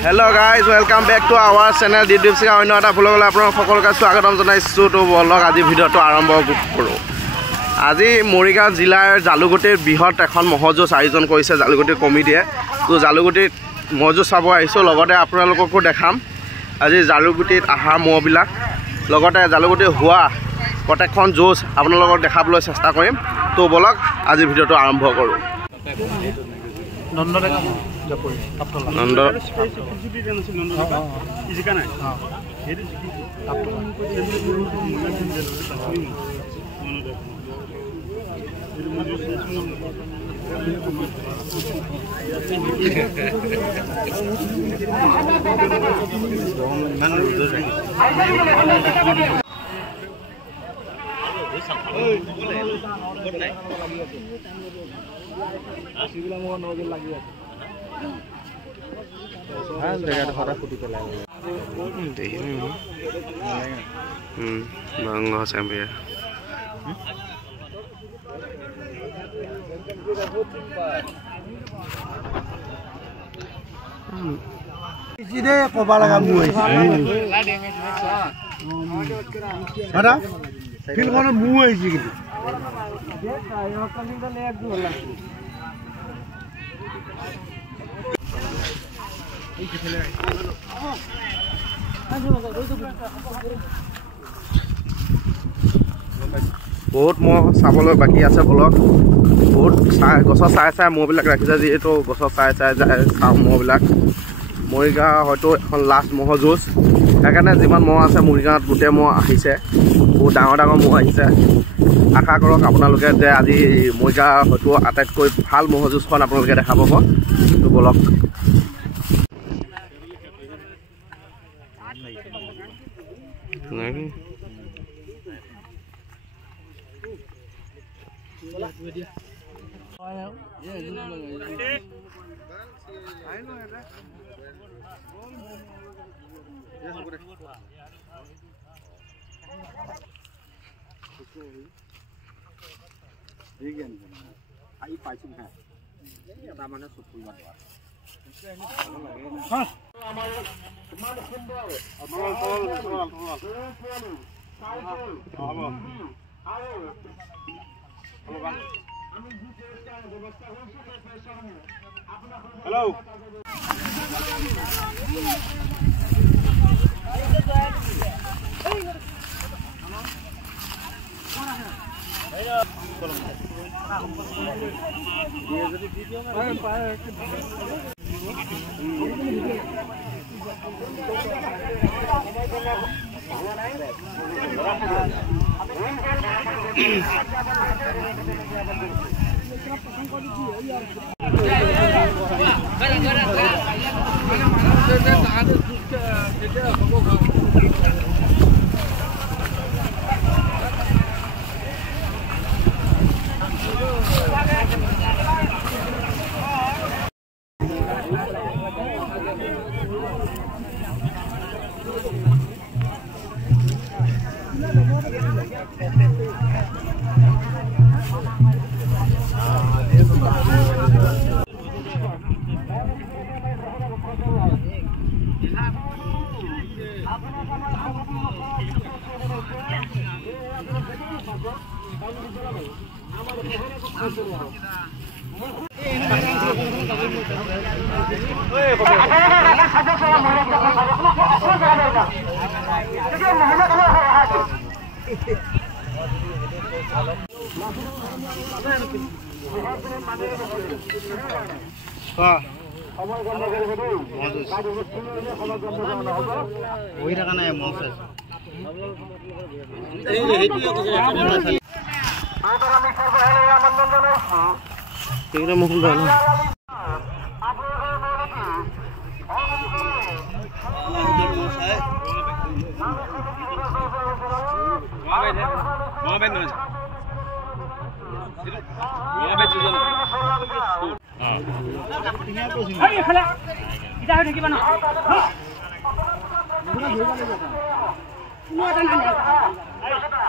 Hello guys, welcome back to our channel Deep Sika অন্য এটা ভ্লগলৈ আপোনালোক সকলোকে স্বাগতম জনাইছো। তো বলক আজি ভিডিঅটো আৰম্ভ কৰো। আজি মৰিগাঁও জিলাৰ জালুগুটিৰ বৃহৎ এখন মহযুঁজ আয়োজন কৰিছে জালুগুটি কমিটিয়ে। তো জালুগুটিত মহযুঁজ চাব আহিছো, লগতে আপোনালোককো দেখাম আজি জালুগুটিত আহা মহবিলাক, লগতে জালুগুটি হোৱা প্ৰত্যেকখন যুঁজ আপোনালোকক দেখাবলৈ চেষ্টা কৰিম। তো বলক আজি ভিডিঅটো আৰম্ভ কৰো। Bangga sampai ya. Sini kepala kamu. Ada? Fil kono muai sih gitu. বহুত মহ চাবলৈ বাকী আছে বলক। বহুত গছৰ চাই মহবিলাক ৰাখিছে, যিহেতু গছৰ চাই যায় চাওঁ মহবিলাক। মৰিগাঁও হয়তো এখন লাষ্ট মহযুঁজ, সেইকাৰণে যিমান মহ আছে মৰিগাঁৱত গোটেই মহ আহিছে, বহুত ডাঙৰ ডাঙৰ মহ আহিছে। আশা কৰক আপোনালোকে যে আজি মৰিগাঁও হয়তো আটাইতকৈ ভাল মহযুঁজখন আপোনালোকে দেখা পাব। তো বলক। Hello.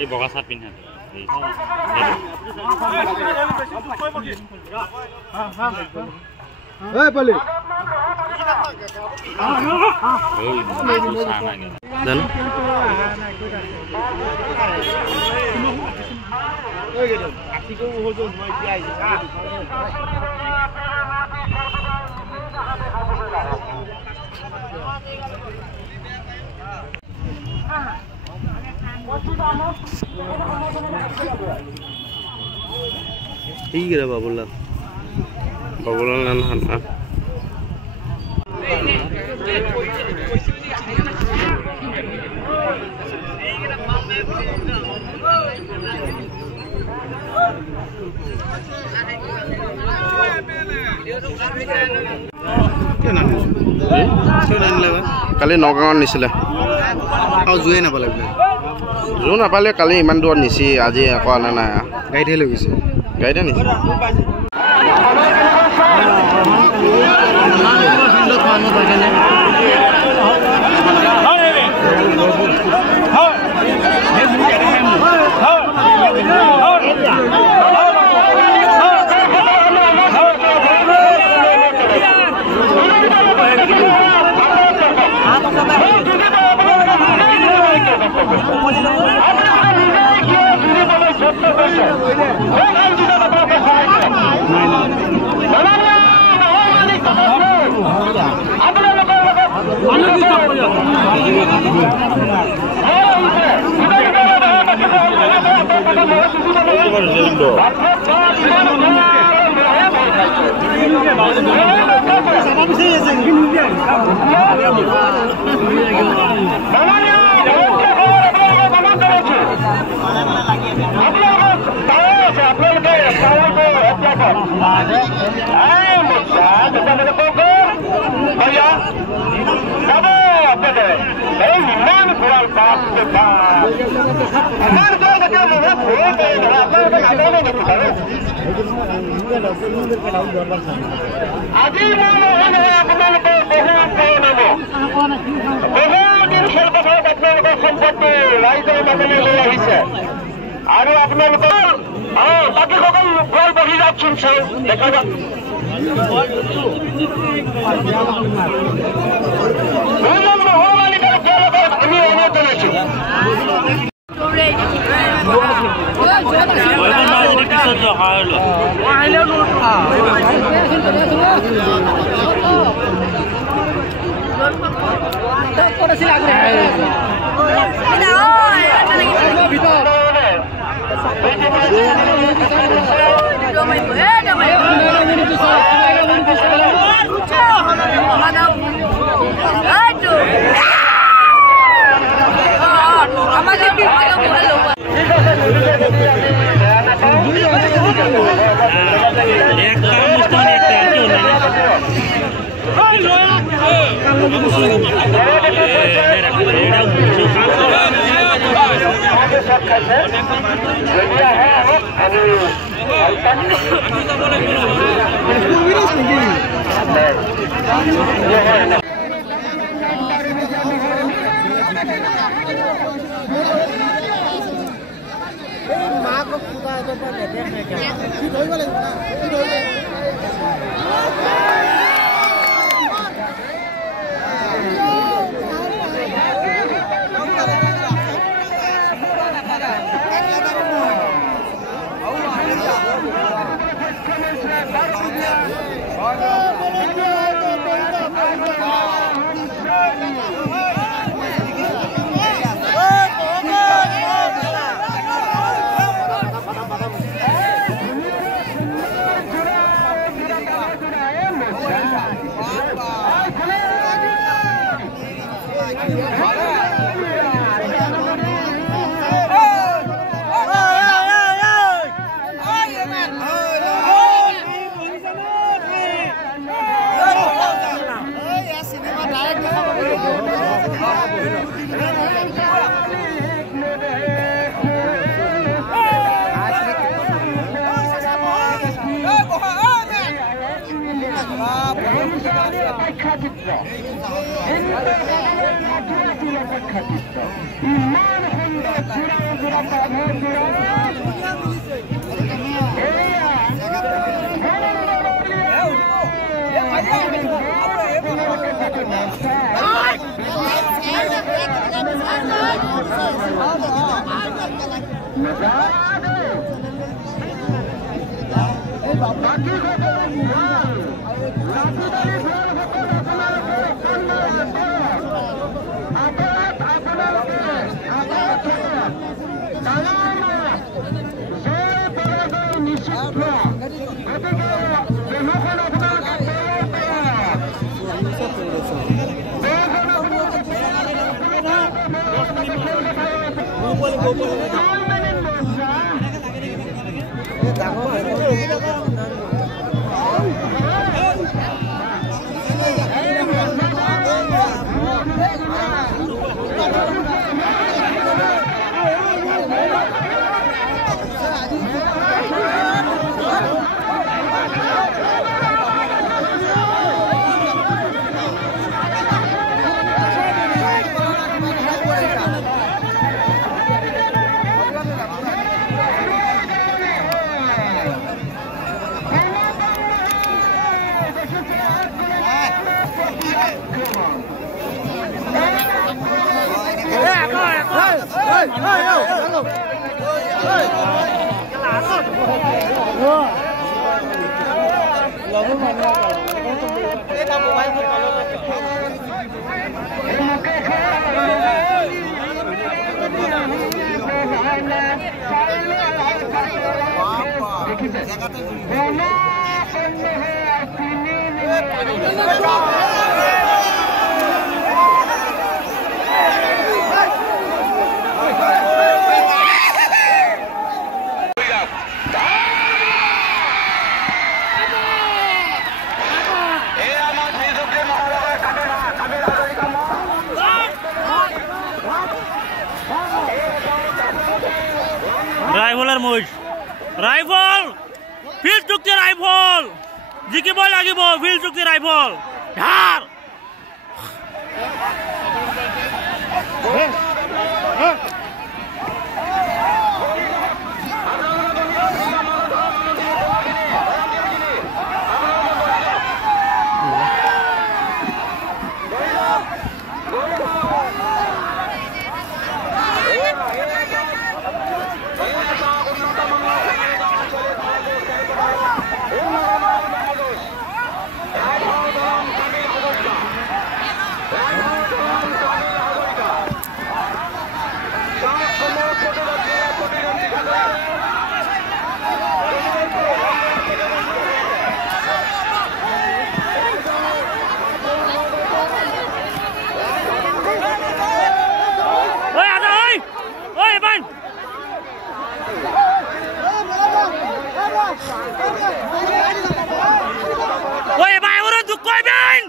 এই বগা চাট পিন্ধা ठीक है बाबूलाल ना কালি নগাঁৱত নিছিলে জুয়ে নাপালে জু নাপালে কালি ইমান দূৰত নিছি আজি আকৌ অনা নাই গাড়ীতে লৈ গৈছে গাড়ীতে নিছে আৰু আপোনালোকৰ বাকীসকল ঘৰ বহি যাওকচোন চাই দেখা যাওক আমি অনুৰোধ জনাইছোঁ রাইফলের মুজ রাইফল ফিল্ড চুক্তি রাইফল জিকিব লাগিব ফিল্ড চুক্তি রাইফল ধার Oi, vai orang tu koi ben.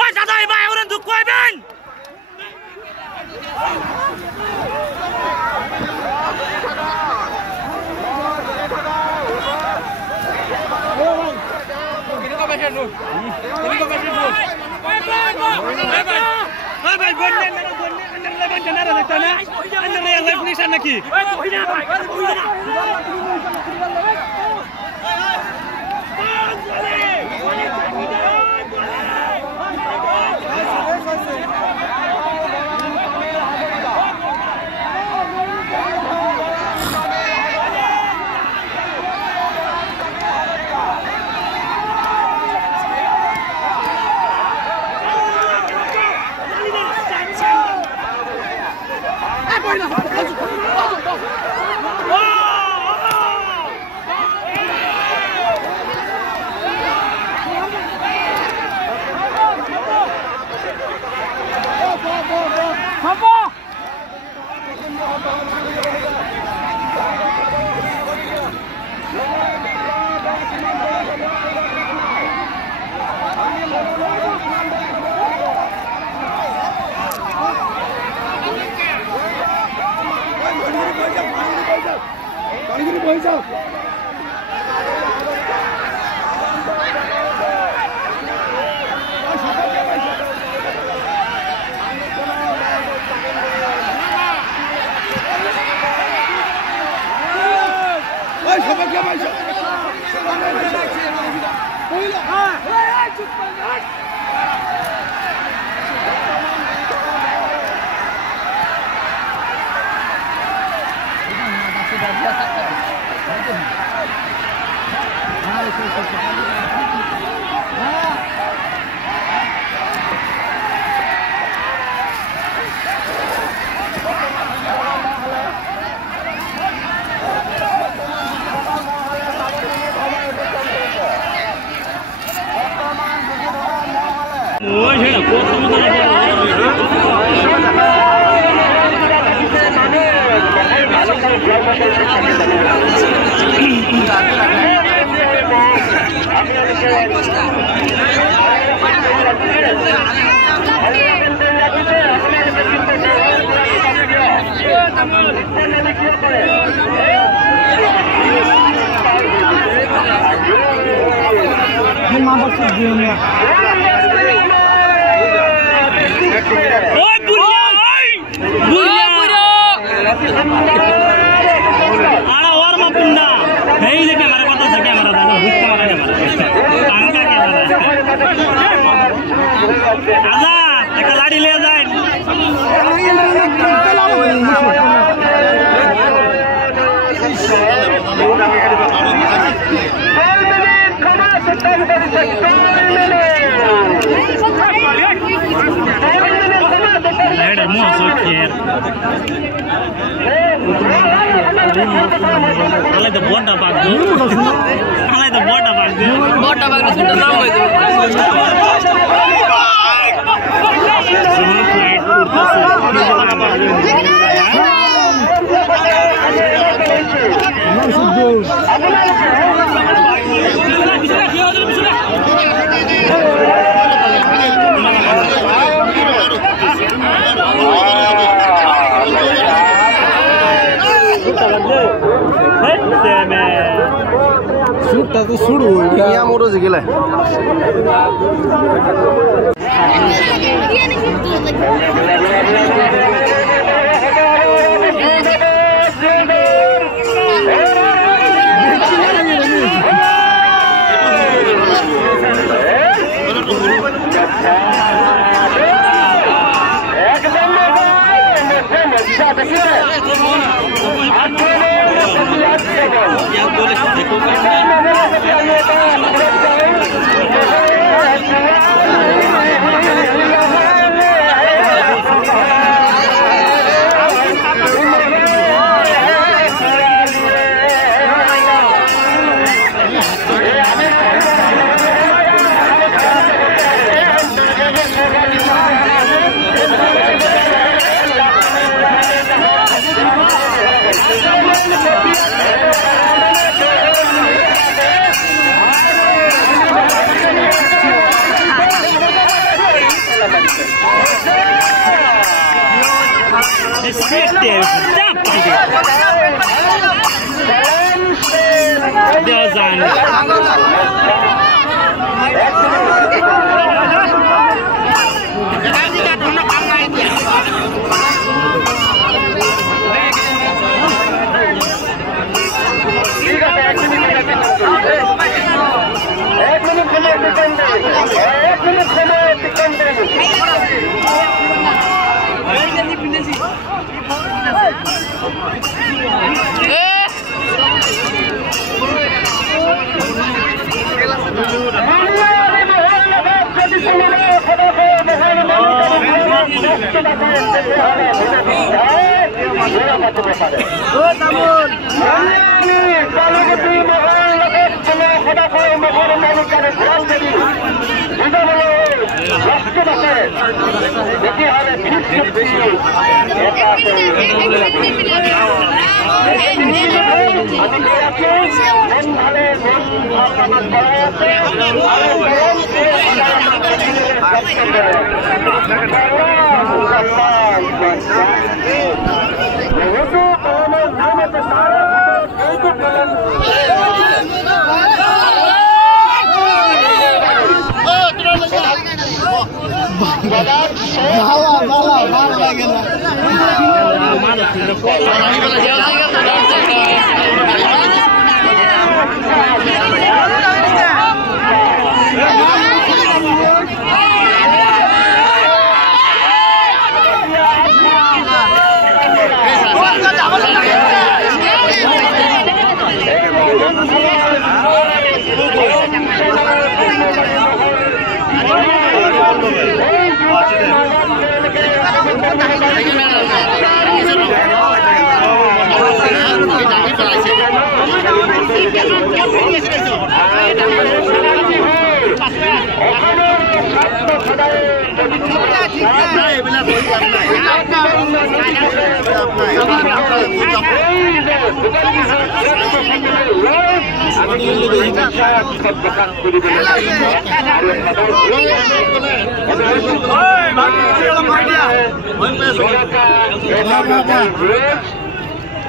Oi, jatuh vai orang tu koi ben. Ini kau macam tu. Ini kau macam tu. Oi, vai bonne, anda lepas jenar ada tanah. Anda yang lepas ni sana ki. মোৰো জিকিলে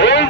এই